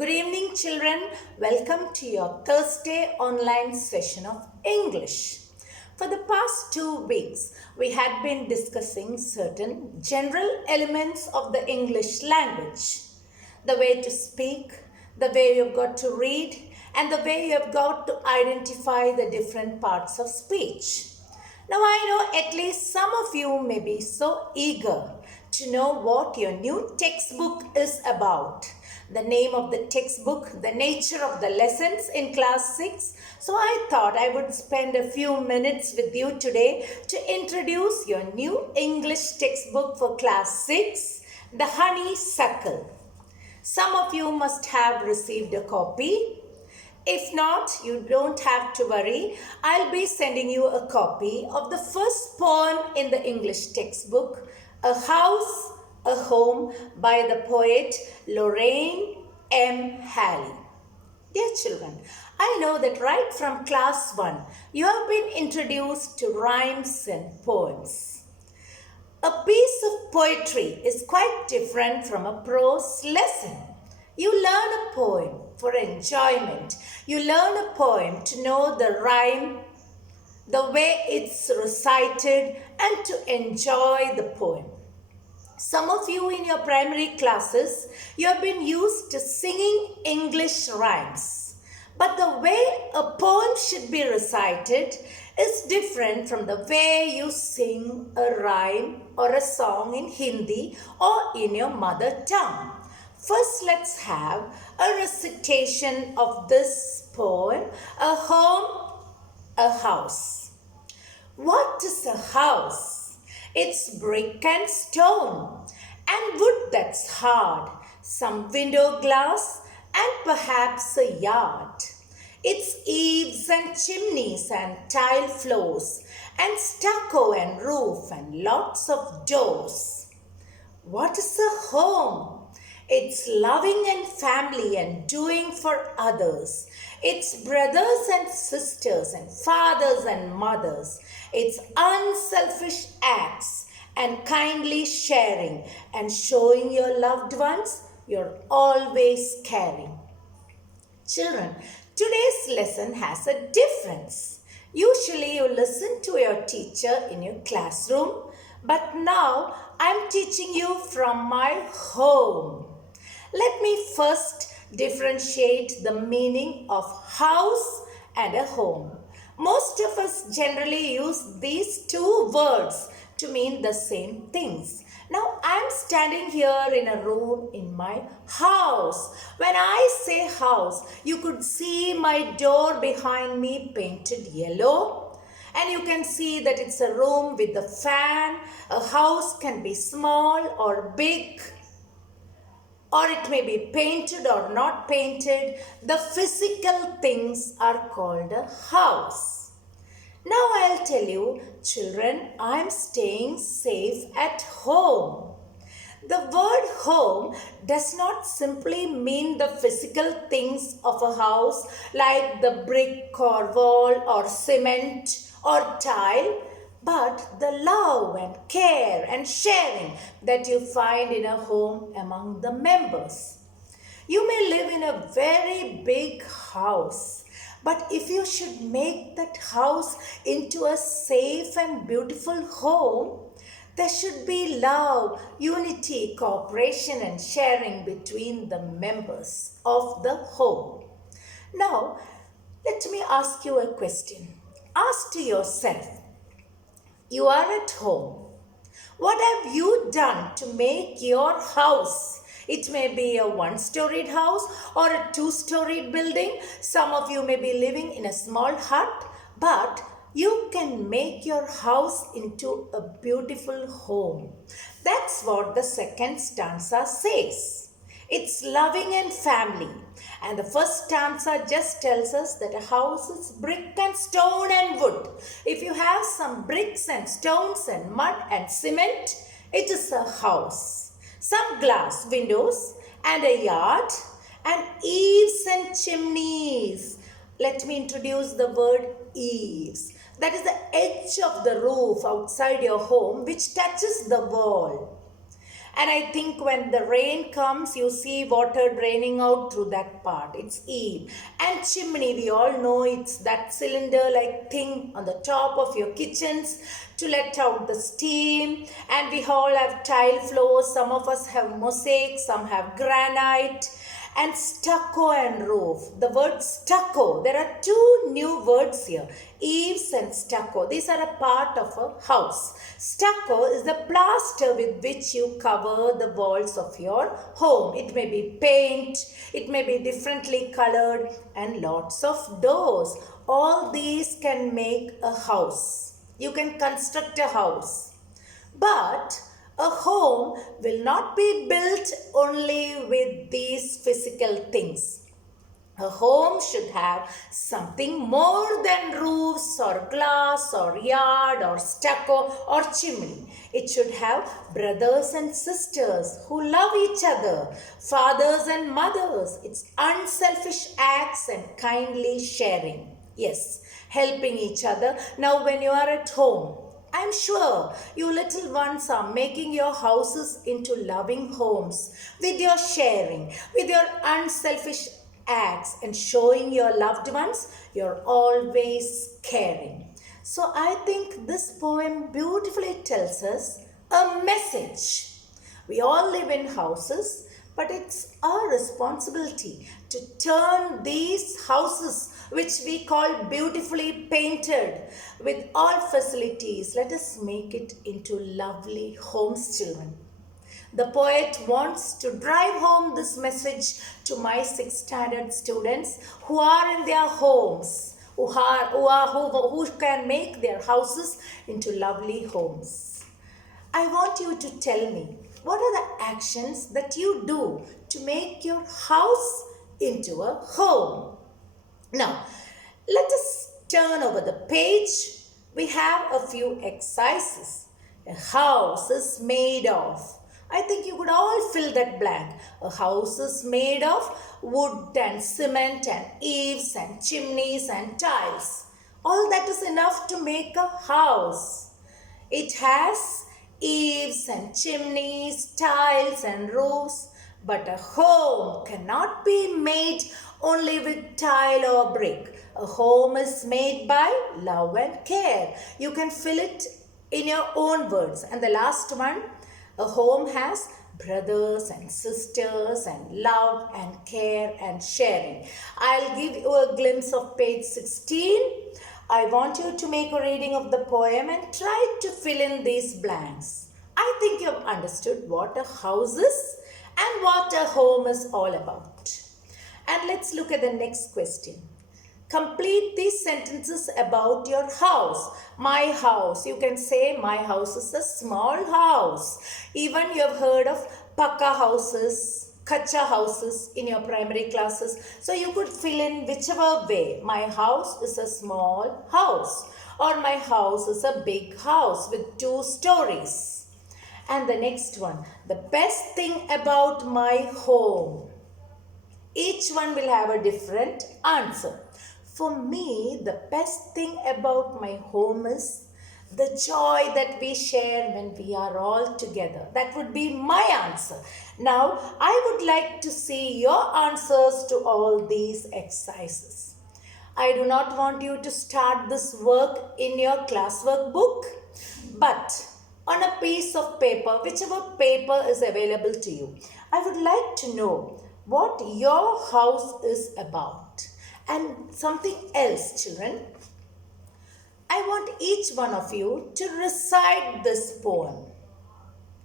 Good evening, children. Welcome to your Thursday online session of English. For the past 2 weeks, we had been discussing certain general elements of the English language. The way to speak, the way you've got to read, and the way you have got to identify the different parts of speech. Now, I know at least some of you may be so eager to know what your new textbook is about. The name of the textbook, the nature of the lessons in class 6. So I thought I would spend a few minutes with you today to introduce your new English textbook for class 6, The Honeysuckle. Some of you must have received a copy. If not, you don't have to worry. I'll be sending you a copy of the first poem in the English textbook, A House, a Home by the poet Lorraine M. Halley. Dear children, I know that right from class 1, you have been introduced to rhymes and poems. A piece of poetry is quite different from a prose lesson. You learn a poem for enjoyment. You learn a poem to know the rhyme, the way it's recited, and to enjoy the poem. Some of you in your primary classes, you have been used to singing English rhymes. But the way a poem should be recited is different from the way you sing a rhyme or a song in Hindi or in your mother tongue. First, let's have a recitation of this poem, A Home, a House. What is a house? It's brick and stone and wood that's hard, some window glass and perhaps a yard. It's eaves and chimneys and tile floors and stucco and roof and lots of doors. What is a home? It's loving and family and doing for others. It's brothers and sisters and fathers and mothers. It's unselfish acts and kindly sharing and showing your loved ones you're always caring. Children, today's lesson has a difference. Usually you listen to your teacher in your classroom, but now I'm teaching you from my home. Let me first differentiate the meaning of house and a home. Most of us generally use these two words to mean the same things. Now I'm standing here in a room in my house. When I say house, you could see my door behind me painted yellow. And you can see that it's a room with a fan. A house can be small or big, or it may be painted or not painted. The physical things are called a house. Now I'll tell you, children, I'm staying safe at home. The word home does not simply mean the physical things of a house like the brick or wall or cement or tile, but the love and care and sharing that you find in a home among the members. You may live in a very big house, but if you should make that house into a safe and beautiful home, there should be love, unity, cooperation, and sharing between the members of the home. Now, let me ask you a question. Ask to yourself, you are at home. What have you done to make your house? It may be a one-storied house or a two-storied building. Some of you may be living in a small hut, but you can make your house into a beautiful home. That's what the second stanza says. It's loving and family. And the first stanza just tells us that a house is brick and stone and wood. If you have some bricks and stones and mud and cement, it is a house. Some glass windows and a yard and eaves and chimneys. Let me introduce the word eaves. That is the edge of the roof outside your home which touches the wall. And I think when the rain comes, you see water draining out through that part. It's eave. And chimney, we all know it's that cylinder-like thing on the top of your kitchens to let out the steam. And we all have tile floors. Some of us have mosaic, some have granite. And stucco and roof. The word stucco, there are two new words here, eaves and stucco. These are a part of a house. Stucco is the plaster with which you cover the walls of your home. It may be paint, it may be differently colored, and lots of doors. All these can make a house. You can construct a house. But a home will not be built only with these physical things. A home should have something more than roofs or glass or yard or stucco or chimney. It should have brothers and sisters who love each other, fathers and mothers. It's unselfish acts and kindly sharing. Yes, helping each other. Now when you are at home, I'm sure you little ones are making your houses into loving homes with your sharing, with your unselfish acts and showing your loved ones you're always caring. So I think this poem beautifully tells us a message. We all live in houses, but it's our responsibility to turn these houses, which we call beautifully painted with all facilities, let us make it into lovely homes, children. The poet wants to drive home this message to my 6th standard students who are in their homes, who can make their houses into lovely homes. I want you to tell me, what are the actions that you do to make your house into a home? Now, let us turn over the page. We have a few exercises. A house is made of. I think you could all fill that blank. A house is made of wood and cement and eaves and chimneys and tiles. All that is enough to make a house. It has eaves and chimneys, tiles and roofs, but a home cannot be made only with tile or brick. A home is made by love and care. You can fill it in your own words. And the last one, a home has brothers and sisters and love and care and sharing. I'll give you a glimpse of page 16. I want you to make a reading of the poem and try to fill in these blanks. I think you've understood what a house is and what a home is all about. And let's look at the next question. Complete these sentences about your house. My house. You can say my house is a small house. Even you have heard of Pakka houses, Kacha houses in your primary classes. So you could fill in whichever way. My house is a small house. Or my house is a big house with 2 stories. And the next one. The best thing about my home. Each one will have a different answer. For me, the best thing about my home is the joy that we share when we are all together. That would be my answer. Now, I would like to see your answers to all these exercises. I do not want you to start this work in your classwork book, but on a piece of paper, whichever paper is available to you. I would like to know what your house is about. And something else, children. I want each one of you to recite this poem.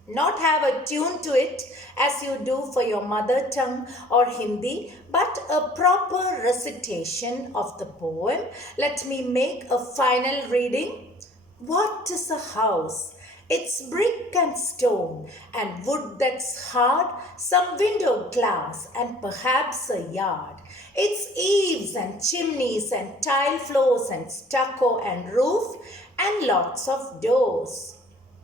Not have a tune to it as you do for your mother tongue or Hindi, but a proper recitation of the poem. Let me make a final reading. What is a house? It's brick and stone and wood that's hard, some window glass and perhaps a yard. It's eaves and chimneys and tile floors and stucco and roof and lots of doors.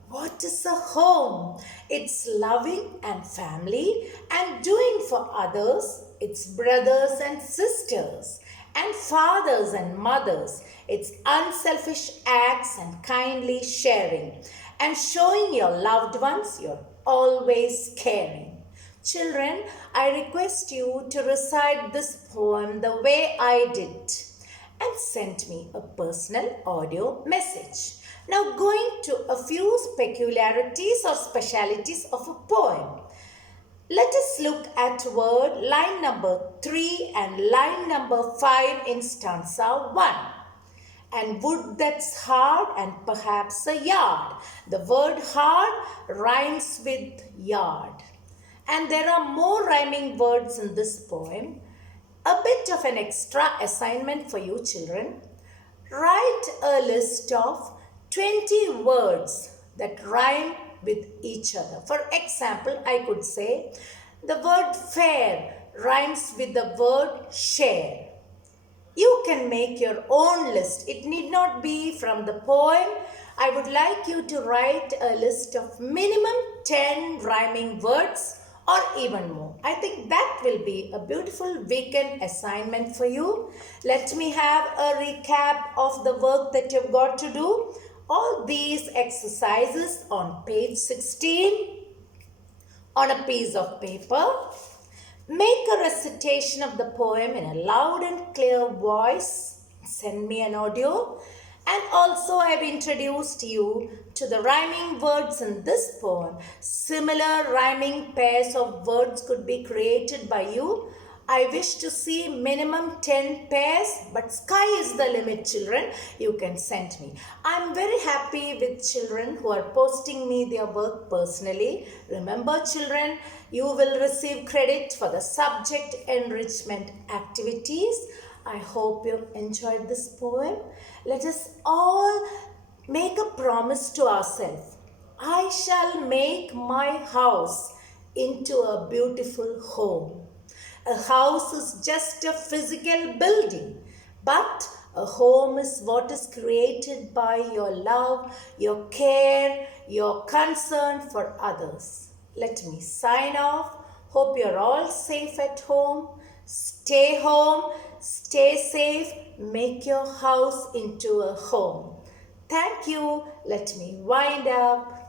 What is a home? It's loving and family and doing for others. It's brothers and sisters and fathers and mothers. It's unselfish acts and kindly sharing and showing your loved ones you're always caring. Children, I request you to recite this poem the way I did and send me a personal audio message. Now, going to a few peculiarities or specialities of a poem. Let us look at word line number 3 and line number 5 in stanza 1. And wood that's hard and perhaps a yard. The word hard rhymes with yard. And there are more rhyming words in this poem. A bit of an extra assignment for you children. Write a list of 20 words that rhyme with each other. For example, I could say the word fair rhymes with the word share. You can make your own list. It need not be from the poem. I would like you to write a list of minimum 10 rhyming words or even more. I think that will be a beautiful weekend assignment for you. Let me have a recap of the work that you've got to do. All these exercises on page 16 on a piece of paper. Make a recitation of the poem in a loud and clear voice. Send me an audio. And also I have introduced you to the rhyming words in this poem. Similar rhyming pairs of words could be created by you. I wish to see minimum 10 pairs, but sky is the limit, children. You can send me. I'm very happy with children who are posting me their work personally. Remember, children, you will receive credit for the subject enrichment activities. I hope you enjoyed this poem. Let us all make a promise to ourselves. I shall make my house into a beautiful home. A house is just a physical building, but a home is what is created by your love, your care, your concern for others. Let me sign off. Hope you're all safe at home. Stay home, stay safe, make your house into a home. Thank you. Let me wind up.